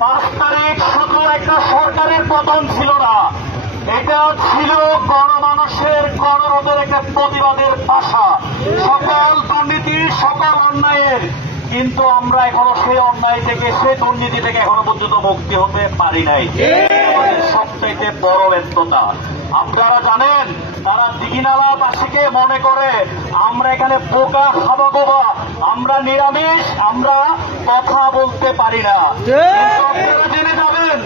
পাঁচ তারিখ শুধু একটা সরকারের পতন ছিল না। এটা ছিল গণমানুষের গণরোধের একটা প্রতিবাদের ভাষা সকল দুর্নীতি, সকল অন্যায়ের। কিন্তু আমরা এখনও সেই অন্যায় থেকে, সেই দুর্নীতি থেকে এখনও পর্যন্ত মুক্তি হতে পারি নাই। সবচাইতে বড় ব্যস্ততা আপনারা জানেন তারা দিঘিনালাবাসীকে মনে করে আমরা এখানে পোকা খাবা গোবা আমরা নিরামিষ আমরা কথা বলতে পারি না। আপনারা জেনে যাবেন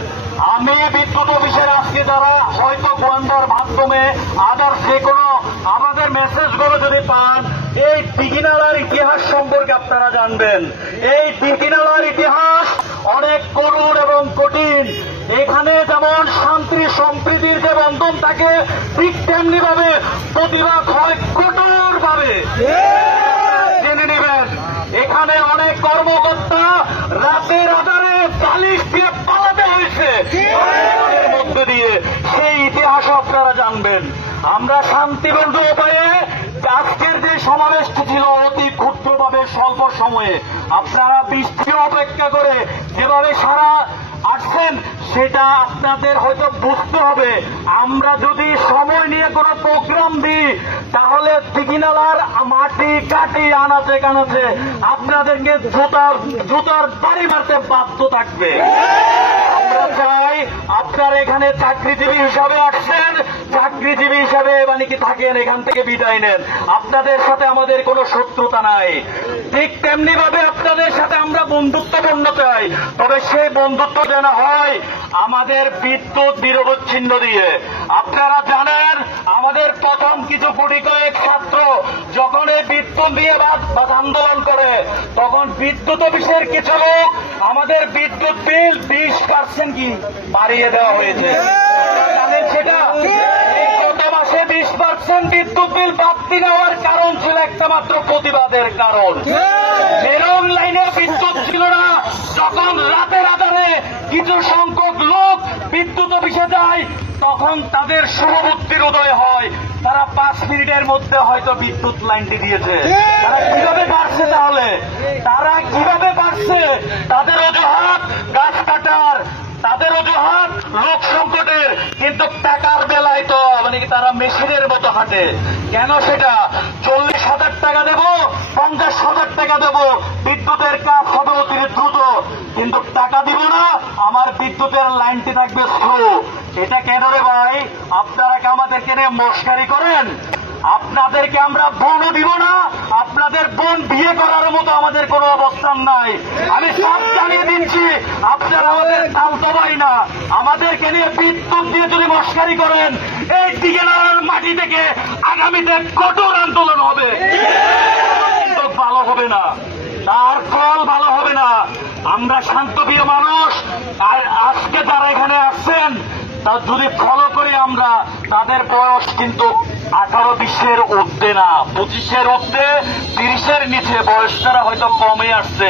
আমি বিদ্যুৎ অফিসের আজকে যারা হয়তো গোয়েন্দার মাধ্যমে আদার যে কোনো আমাদের মেসেজগুলো যদি পান এই দিঘিনালার ইতিহাস সম্পর্কে আপনারা জানবেন। এই দিঘিনালার ইতিহাস অনেক করুণ এবং কঠিন। এখানে যেমন শান্তি সম্প্রীতির যে বন্ধন থাকে ঠিক তেমনি ভাবে প্রতিবাদ হয় কঠোর ভাবে। জেনে নেবেন, এখানে অনেক কর্মকর্তা রাতের আধারে বালিশ দিয়ে পালাতে হয়েছে মধ্যে দিয়ে সেই ইতিহাস আপনারা জানবেন। আমরা শান্তিপূর্ণ উপায়ে আজকের যে সমাবেশটি ছিল অতি ক্ষুদ্রভাবে স্বল্প সময়ে, আপনারা বৃষ্টি অপেক্ষা করে যেভাবে সারা আসছেন সেটা আপনাদের হয়তো বুঝতে হবে। আমরা যদি সময় নিয়ে কোনো প্রোগ্রাম দিই, তাহলে দিঘিনালার মাটি কাটি আনাচে কানাচে আপনাদেরকে জুতার জুতার বাড়ি মারতে বাধ্য থাকবে। আমরা চাই আপনার এখানে চাকরিজীবী হিসাবে আসছেন চাকরিজীবী হিসাবে মানে কি থাকেন, এখান থেকে বিদায় নেন। আপনাদের সাথে আমাদের কোনো শত্রুতা নাই। ঠিক তেমনি ভাবে আপনাদের সাথে আমরা বন্ধুত্বপূর্ণ চাই। তবে সেই বন্ধুত্ব যেন হয় আমাদের বিদ্যুৎ নিরবচ্ছিন্ন দিয়ে। আপনারা জানেন, আমাদের প্রথম কিছু কোটি কয়েক ছাত্র যখন এই বিদ্যুৎ নিয়ে আন্দোলন করে, তখন বিদ্যুৎ অফিসের কিছু লোক আমাদের বিদ্যুৎ বিল বিশ পার্সেন্ট কি বাড়িয়ে দেওয়া হয়েছে। জানেন সেটা? পার্সেন্ট বিদ্যুৎ বিল বাড়তি নেওয়ার কারণ ছিল একটা মাত্র প্রতিবাদের কারণ। মেরং লাইনের বিদ্যুৎ ছিল না। যখন রাতের আধারে কিছু সংখ্যক লোক বিদ্যুৎ অফিসে যায় তখন তাদের শুভবুদ্ধির উদয় হয়। তারা পাঁচ মিনিটের মধ্যে হয়তো বিদ্যুৎ লাইনটি দিয়েছে। তারা কীভাবে পারছে তাহলে? তারা কীভাবে পারছে তাদের অজুহাত গাছ কাটার তাদের অজুহাত লোক সংকটের। কিন্তু টাকার বেলায় তো মানে কি তারা মেশিনের হাঁটে কেন সেটা? চল্লিশ হাজার টাকা দেব, পঞ্চাশ হাজার টাকা দেব। বিদ্যুতের কাজ হবে অতি দ্রুত। কিন্তু টাকা দিব না, আমার বিদ্যুতের লাইনটি থাকবে স্লো এটা কেন রে ভাই? আপনারা কি আমাদেরকে নিয়ে মস্কারি করেন? আপনাদেরকে আমরা বোনও দিব না, আপনাদের বোন বিয়ে করার মতো আমাদের কোনো অবস্থান নাই। আমি সব জানিয়ে দিচ্ছি, আপনারা আমাদের চালতো ভাই না। আমাদেরকে নিয়ে বিদ্যুৎ দিয়ে যদি মস্কারি করেন এই দিকে মাটি থেকে আগামীতে কঠোর আন্দোলন হবে। ভালো হবে না। তার ফল ভালো হবে না। আমরা শান্তপ্রিয় মানুষ, আর আজকে যারা এখানে আসছেন তা যদি ফলো করি আমরা, তাদের বয়স কিন্তু আঠারো বিশের ঊর্ধ্বে না। পঁচিশের ঊর্ধ্বে, তিরিশের নিচে বয়সটারা হয়তো কমে আসছে।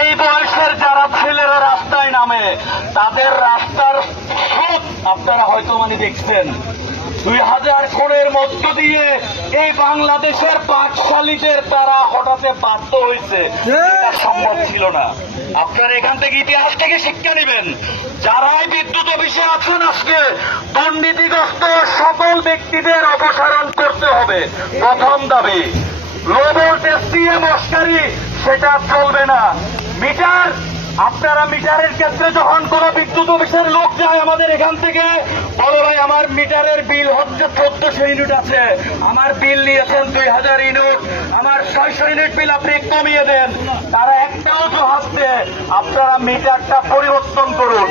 এই বয়সের যারা ছেলেরা রাস্তায় নামে, তাদের রাস্তার স্রোত আপনারা হয়তো মানে দেখছেন। দুই হাজার কোণের মধ্য দিয়ে এই বাংলাদেশের পাকশালীদের তারা হঠাৎ বাধ্য হয়েছে। সম্ভব ছিল না। আপনারা এখান থেকে ইতিহাস থেকে শিক্ষা নেবেন। যারাই বিদ্যুৎ অফিসে আছেন আজকে, দুর্নীতিগ্রস্ত সকল ব্যক্তিদের অপসারণ করতে হবে। প্রথম দাবি লো ভোল্টেজ দিয়ে মস্কারি সেটা চলবে না। মিটার আপনারা মিটারের ক্ষেত্রে যখন কোন বিদ্যুৎ অফিসের লোক যায় আমাদের এখান থেকে, বলো ভাই, আমার মিটারের বিল হচ্ছে চোদ্দশো ইউনিট আছে। আমার বিল নিয়েছেন দুই হাজার ইউনিট। আমার ছয়শো ইউনিট বিল আপনি কমিয়ে দেন। তারা একটাও তো হাসছে আপনারা মিটারটা পরিবর্তন করুন।